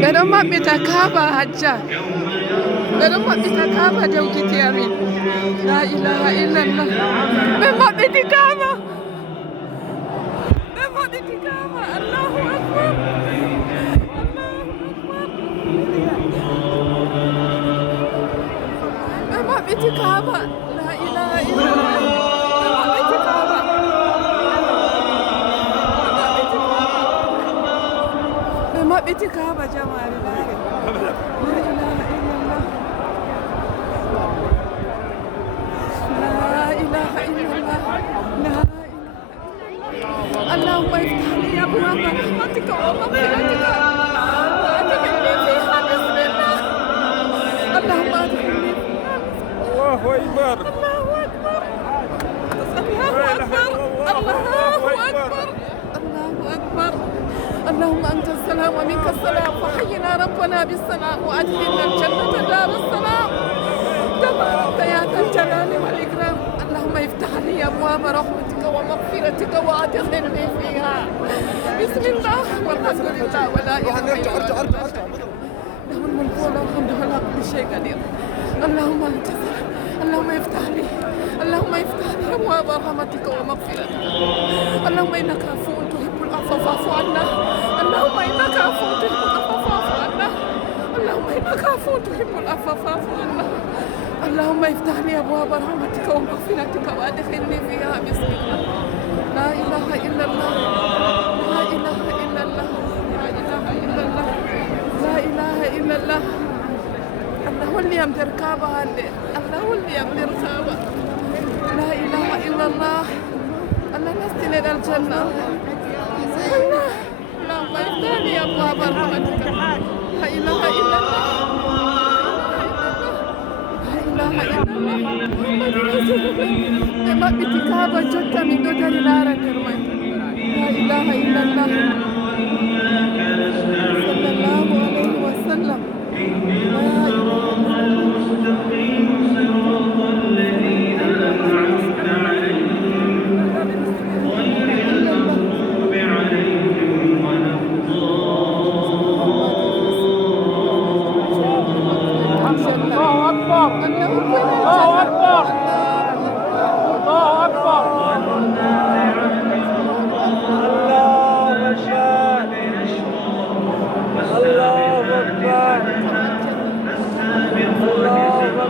ɓe ɗon maɓɓita kaaba hajja, ɓe ɗon maɓɓita kaaba dewkiti amin. La ilaha illallah. ɓe maɓɓiti kaaba, ɓe maɓɓiti kaaba. Allahu akbar, ɓe maɓɓiti kaaba. La ilaha illallah. ɓe maɓɓiti kaaba, ɓe maɓɓiti kaaba jamaare laare. La ilaha illallah. لا إله إلا الله. لا إله. اللهم افتح لي أبواب رحمتك ومغفرتك وأدخلني فيها بسم الله. اللهم أدخلني فيها. الله أكبر، الله أكبر، الله أكبر، الله أكبر، الله أكبر. اللهم أنت السلام ومنك السلام، فحينا ربنا بالسلام وأدخلنا الجنة دار السلام. تبارك يا ذا الجلال والإكرام. اللهم افتح لي أبواب رحمتك ومغفرتك وأدخلني فيها. بسم الله والحمد لله ولا إله إلا الله. له الملك وله الحمد ولا كل شيء قدير. اللهم أنت السلام. اللهم افتح لي، اللهم افتح لي أبواب رحمتك ومغفرتك. اللهم إنك عفو تحب العفو فاعف عنا. اللهم إنك عفو تحب العفو فاعف عنا. اللهم إنك عفو تحب العفو فاعف عنا. اللهم افتح لي أبواب رحمتك ومغفرتك وأدخلني فيها بسم الله. لا إله إلا الله، لا إله إلا الله، لا إله إلا الله، لا إله إلا الله. الله هو اللي يمدر كعبة، الله هو اللي يمدر كعبة. لا إله إلا الله. الله نستل إلى الجنة. الله، اللهم افتح لي أبواب رحمتك. لا إله إلا الله، ɓe maɓɓiti kaaba jotta min ɗo dari laara nder mai. La ilaha illallah.